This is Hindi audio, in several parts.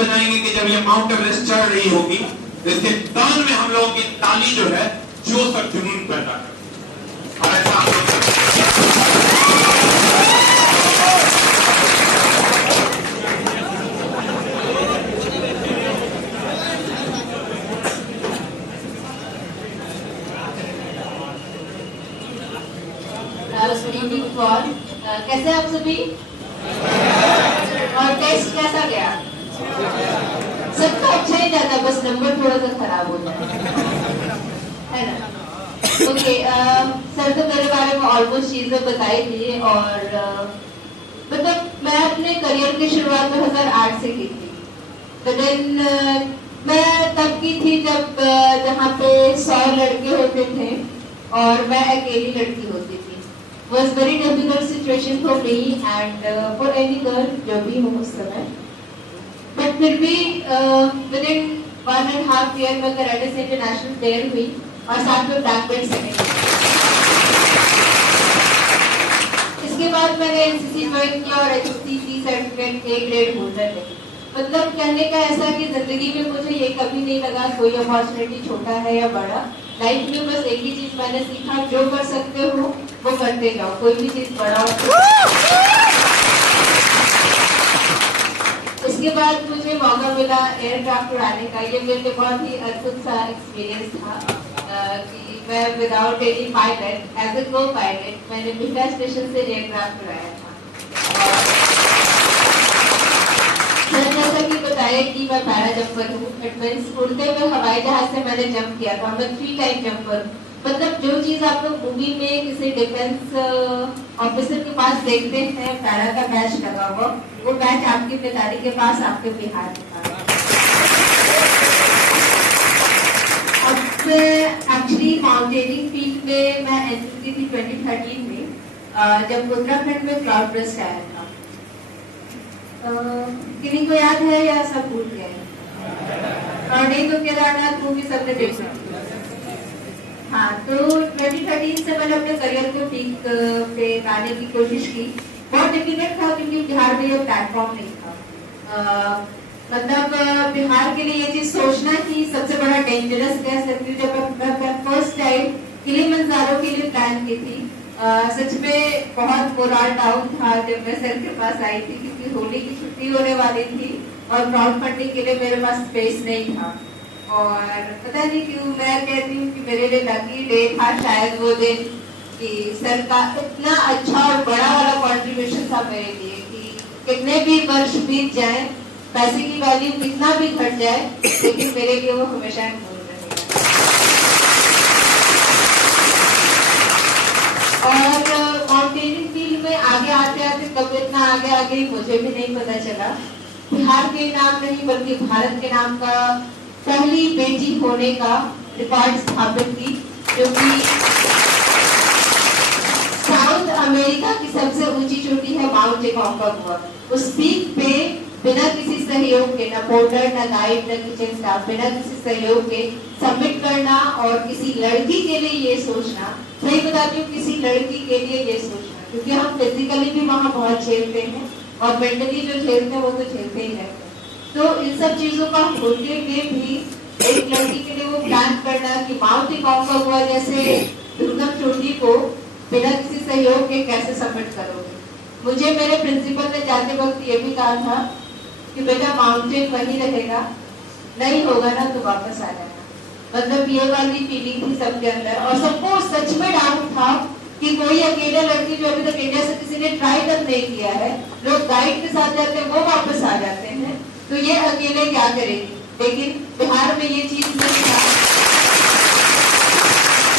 बजाएंगे कि जब ये माउंट एवरेस्ट चढ़ रही होगी तो इसके ताल में हम लोगों की ताली जो है जोश और जुनून पैदा कर, और ऐसा हम लोग कैसे आप सभी? और टेस्ट कैसा गया? सबका अच्छा ही जाता, बस नंबर थोड़ा सा खराब हो जाता है ना? ओके, सर तो मेरे बारे में ऑलमोस्ट चीजें बताई थी, और मतलब मैं अपने करियर की शुरुआत 2008 से की थी। तो देन मैं तब की थी जब जहाँ पे 100 लड़के होते थे और मैं अकेली लड़की होती थी। Was very difficult situation for me and for any girl जो भी हो उस समय। But फिर भी within 1.5 year मैं कराटे से इंटरनेशनल प्लेयर हुई और साथ में ब्लैक बेल्ट सेकंड। इसके बाद मैंने एनसीसी ज्वाइन किया और HCC certificate A grade holder है। मतलब कहने का ऐसा कि जिंदगी में मुझे ये कभी नहीं लगा कोई अपॉर्चुनिटी छोटा है या बड़ा। लाइफ में बस एक ही चीज मैंने सीखा, जो कर सकते हो वो करते जाओ, कोई भी चीज बड़ा हो। इसके बाद मुझे मौका मिला एयरक्राफ्ट उड़ाने का। ये मेरे लिए बहुत ही अद्भुत सा एक्सपीरियंस था कि मैं without any pilot as a copilot मैंने बिहटा स्टेशन से एयरक्राफ्ट उड़ाया था। जैसा कि बताया कि मैं पैरा जंपर हूँ, उड़ते हुए हवाई जहाज से मैंने जंप किया था। मैं 3 टाइम जंपर। मतलब जो चीज आप लोग मूवी में किसी डिफेंस ऑफिसर के पास देखते हैं, पैरा का बैच लगा हुआ, वो बैच आपके पिताजी के पास, आपके बिहार के पास। अब एक्चुअली माउंटेनिंग फील्ड में मैं एंट्री थी 2013 में, जब उत्तराखंड में क्लाउड बर्स्ट आया था। किन्हीं को याद है या सब भूल गए? और नहीं तो केदारनाथ मूवी सबने देखी। हाँ, तो 2013 से मैंने अपने करियर को पीक पे लाने की कोशिश की। बहुत डिफिकल्ट था क्योंकि बिहार में ये प्लेटफॉर्म नहीं था। मतलब बिहार के लिए ये चीज सोचना ही सबसे बड़ा डेंजरस कह सकती हूँ। जब मैं फर्स्ट टाइम किलिमंजारो के लिए प्लान की थी, सच में बहुत मोरल डाउन था जब मैं सर के पास आई थी, क्योंकि होली की छुट्टी होने वाली थी और क्राउड फंडिंग के लिए मेरे पास स्पेस नहीं था। और पता नहीं क्यों मैं कहती हूँ कि मेरे लिए लकी डे था शायद वो दिन, कि सर का इतना अच्छा और बड़ा वाला कॉन्ट्रीब्यूशन था मेरे लिए कि कितने भी वर्ष बीत जाए, पैसे की वैल्यू कितना भी घट जाए, लेकिन मेरे लिए वो हमेशा अनमोल रहेगा। और माउंटेनिंग फील्ड में आगे आते आते कब इतना आगे आ गई मुझे भी नहीं पता चला। बिहार के नाम नहीं बल्कि भारत के नाम का पहली बेटी होने का रिकॉर्ड स्थापित की, जो कि साउथ अमेरिका की सबसे ऊंची चोटी है माउंट एकोंकागुआ। उस पीक पे बिना किसी सहयोग के, न पोर्टर, न गाइड, न किचन स्टाफ, बिना किसी सहयोग के सबमिट करना और किसी लड़की के लिए ये सोचना, सही बताती हूँ किसी लड़की के लिए ये सोचना, क्योंकि हम फिजिकली भी वहाँ बहुत झेलते हैं और मेंटली जो झेलते हैं वो तो झेलते ही रहते हैं। तो इन सब चीजों का होते हुए भी एक लड़की के लिए वो प्लान करना कि माउंट एकोंकागुआ जैसे दुर्गम चोटी को बिना किसी सहयोग के कैसे सबमिट करोगे। मुझे मेरे प्रिंसिपल ने जाते वक्त ये भी कहा था कि बेटा माउंटेन वही रहेगा, नहीं होगा ना तो वापस आ जाना। मतलब ये वाली फीलिंग थी सबके अंदर, और सबको सच में डाउट था कि कोई अकेले लड़की जो अभी तक इंडिया से किसी ने ट्राई तक नहीं किया है, लोग गाइड के साथ जाते हैं वो वापस आ जाते हैं, तो ये अकेले क्या करेगी। लेकिन बिहार में ये चीज नहीं था,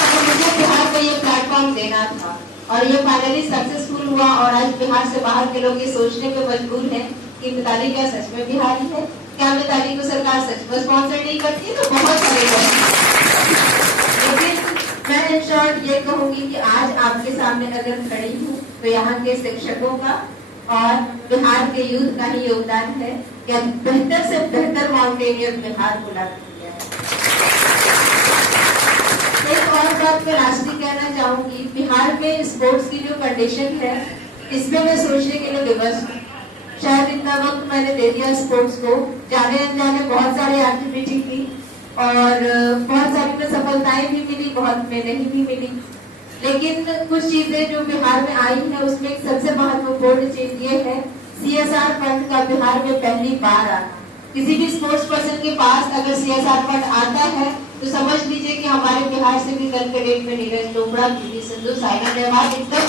तो मुझे बिहार को ये प्लेटफॉर्म देना था और ये फाइनली सक्सेसफुल हुआ। और आज बिहार से बाहर के लोग ये सोचने पे मजबूर हैं कि मिताली क्या सच में बिहारी है, क्या मिताली को सरकार सच में स्पॉन्सर नहीं करती, तो बहुत सारे लोग। लेकिन मैं इन शॉर्ट ये कहूंगी कि आज आपके सामने अगर खड़ी हूँ तो यहाँ के शिक्षकों का और बिहार के यूथ का ही योगदान है कि बेहतर से बेहतर माउंटेनियर बिहार को ला दिया है। एक और बात मैं लास्टली कहना चाहूंगी, बिहार में स्पोर्ट्स की जो कंडीशन है इसमें मैं सोचने के लिए विवश हूँ। शायद इतना वक्त मैंने दे दिया स्पोर्ट्स को, जाने अनजाने बहुत सारी एक्टिविटी की और बहुत सारी में सफलताएं भी मिली, बहुत में नहीं भी मिली। लेकिन कुछ चीजें जो बिहार में आई है उसमें एक सबसे महत्वपूर्ण चीज ये है, CSR फंड का बिहार में पहली बार आना। किसी भी स्पोर्ट्स पर्सन के पास अगर CSR फंड आता है तो समझ लीजिए कि हमारे बिहार से भी कल के डेट में नीरज चोपड़ा, पीवी सिंधु, साइना नेहवाल एकदम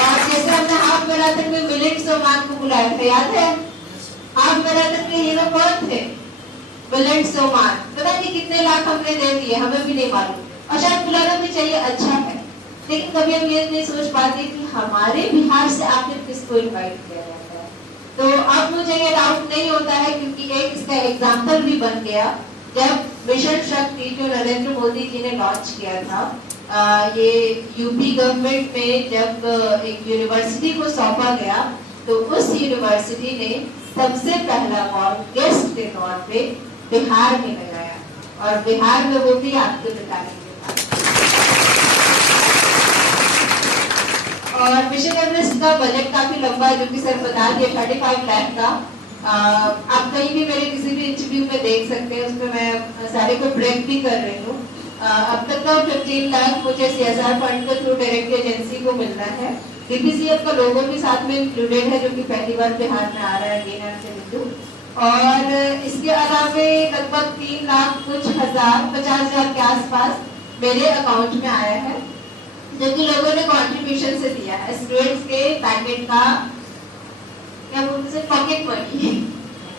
और जैसे हमने हाफ मैराथन में मिलिंद सोमान को बुलाया था, याद है? हाफ मैराथन के हीरो कौन थे? मिलिंद सोमान। पता नहीं कितने लाख हमने दे दिए, हमें भी नहीं मालूम और शायद बुलाना भी चाहिए, अच्छा है। लेकिन कभी हम ये नहीं सोच पाते कि हमारे बिहार से आखिर किसको इनवाइट किया जाता है। तो अब मुझे ये डाउट नहीं होता है क्योंकि एक इसका एग्जाम्पल भी बन गया जब मिशन शक्ति जो नरेंद्र मोदी जी ने लॉन्च किया था, ये यूपी गवर्नमेंट में जब एक यूनिवर्सिटी को सौंपा गया तो उस यूनिवर्सिटी ने सबसे पहला कॉल गेस्ट के तौर पे बिहार में लगाया और बिहार में वो भी आपको बताने के बाद। और मिशन एवरेस्ट का बजट काफी लंबा है, जो कि सर बता दिए 35 लाख का। आप कहीं भी मेरे किसी भी इंटरव्यू में देख सकते हैं, उसमें मैं सारे को ब्रेक भी कर रही हूँ। अब तक का 15 लाख मुझे CSR फंड के थ्रू डायरेक्ट एजेंसी को मिलना है। DPCF का लोगो भी साथ में इंक्लूडेड है, जो कि पहली बार बिहार में आ रहा है और इसके अलावा लगभग 3 लाख कुछ हजार 50,000 के आसपास मेरे अकाउंट में आया है, जो कि लोगों ने कंट्रीब्यूशन से दिया है। स्टूडेंट्स के पैकेट का क्या बोलते हैं, पॉकेट मनी।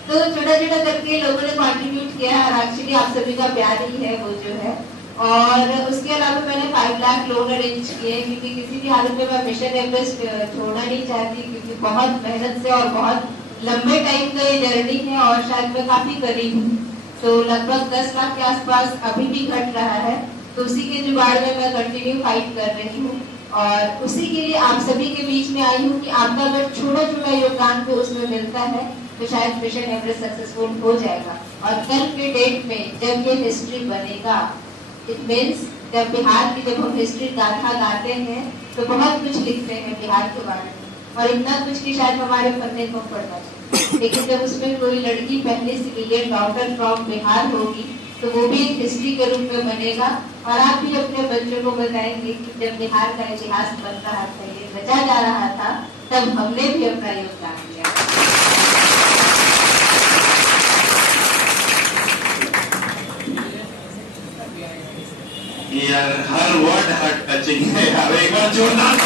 तो छोटा छोटा करके लोगों ने कंट्रीब्यूट किया है और एक्चुअली आप सभी का प्यार ही है वो जो है। और उसके अलावा मैंने 5 लाख लोन अरेंज किए क्योंकि किसी भी हालत में मैं मिशन एवरेस्ट छोड़ना नहीं चाहती, क्योंकि बहुत मेहनत से और बहुत लंबे टाइम का ये जर्नी है और शायद मैं काफी करीब हूँ। तो लगभग 10 लाख के आसपास अभी भी घट रहा है, तो उसी के जुगाड़ में मैं कंटिन्यू फाइट कर रही हूँ और उसी के लिए आप सभी के बीच में आई हूँ कि आपका अगर छोटा छोटा योगदान को उसमें मिलता है तो शायद मिशन एवरेस्ट सक्सेसफुल हो जाएगा। और कल के डेट में जब ये हिस्ट्री बनेगा, इट मीन्स जब बिहार की जब हम हिस्ट्री गाथा गाते हैं तो बहुत कुछ लिखते हैं बिहार के बारे में और इतना कुछ कि शायद हमारे पन्ने को पड़ना चाहिए, लेकिन जब उसमें कोई लड़की पहले सिविलियन डॉक्टर फ्रॉम बिहार होगी तो वो भी एक हिस्ट्री के रूप में बनेगा और आप भी अपने बच्चों को बताएंगे कि जब बिहार का इतिहास बन रहा था, ये रचा जा रहा था, तब हमने भी अपना योगदान दिया। यार हर वर्ड हार्ट टचिंग है यार, एक बार जोरदार